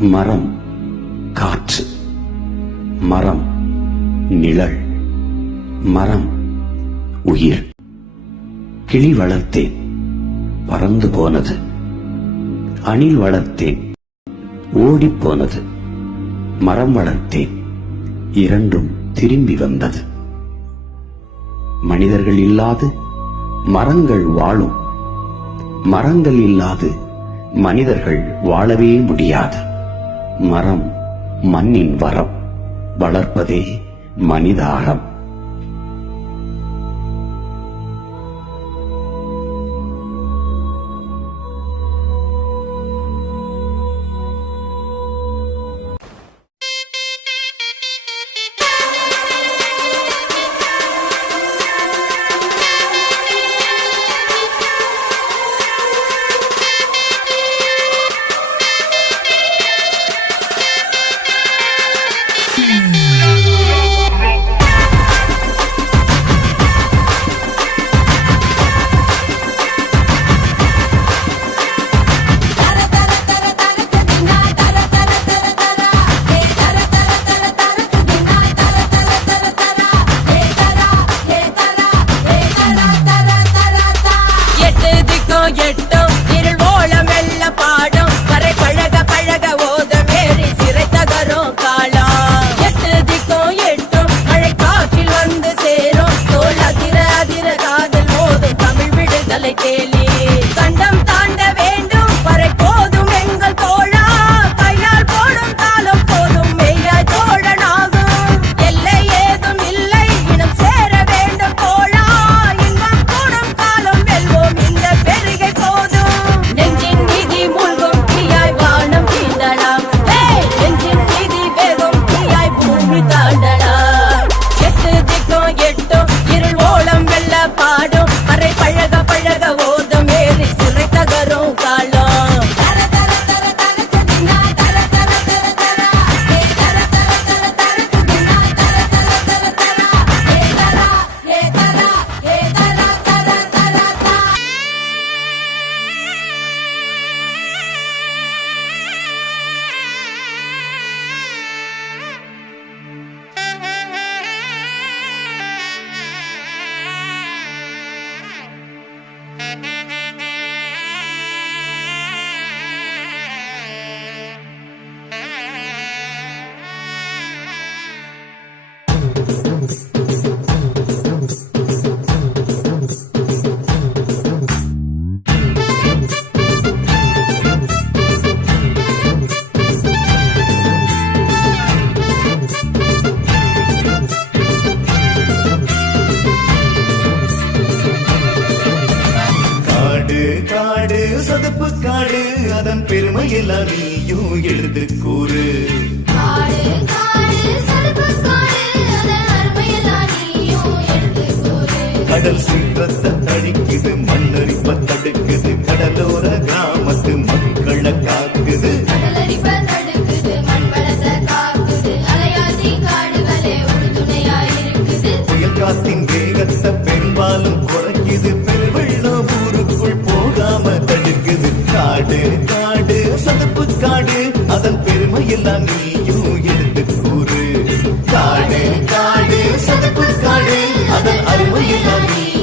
மரம் காற்று. மரம் நிழல். மரம் உயிர். கிளி வளர்த்தேன் பறந்து போனது. அணில் வளர்த்தேன் ஓடிப்போனது மரம் வளர்த்தேன் இரண்டும் திரும்பி வந்தது. மனிதர்கள் இல்லாது மரங்கள் வாழும். மரங்கள் இல்லாது மனிதர்கள் வாழவே முடியாது. மரம் மண்ணின் வரம் வளர்ப்பதே மனிதாகம் சதுப்பு காடு அதன் பெருமை எல்லாம் நீயும் எழுந்து கூறு. கடல் சீற்றத்தை தழிக்குது மண்ணரிப்ப தடுக்குது கடலோர கிராமத்து மக்களை காக்குது. புயல் காத்தின் வேகத்தை பெரும்பாலும் குறைக்குது. பெருவெள்ளம் இது காடு காடு சதுப்பு காடு. அதன் பெருமை எல்லாம் நீயும் எடுத்து கூறு. காடு காடு சதுப்பு காடு. அதன் அருமை எல்லாம் நீ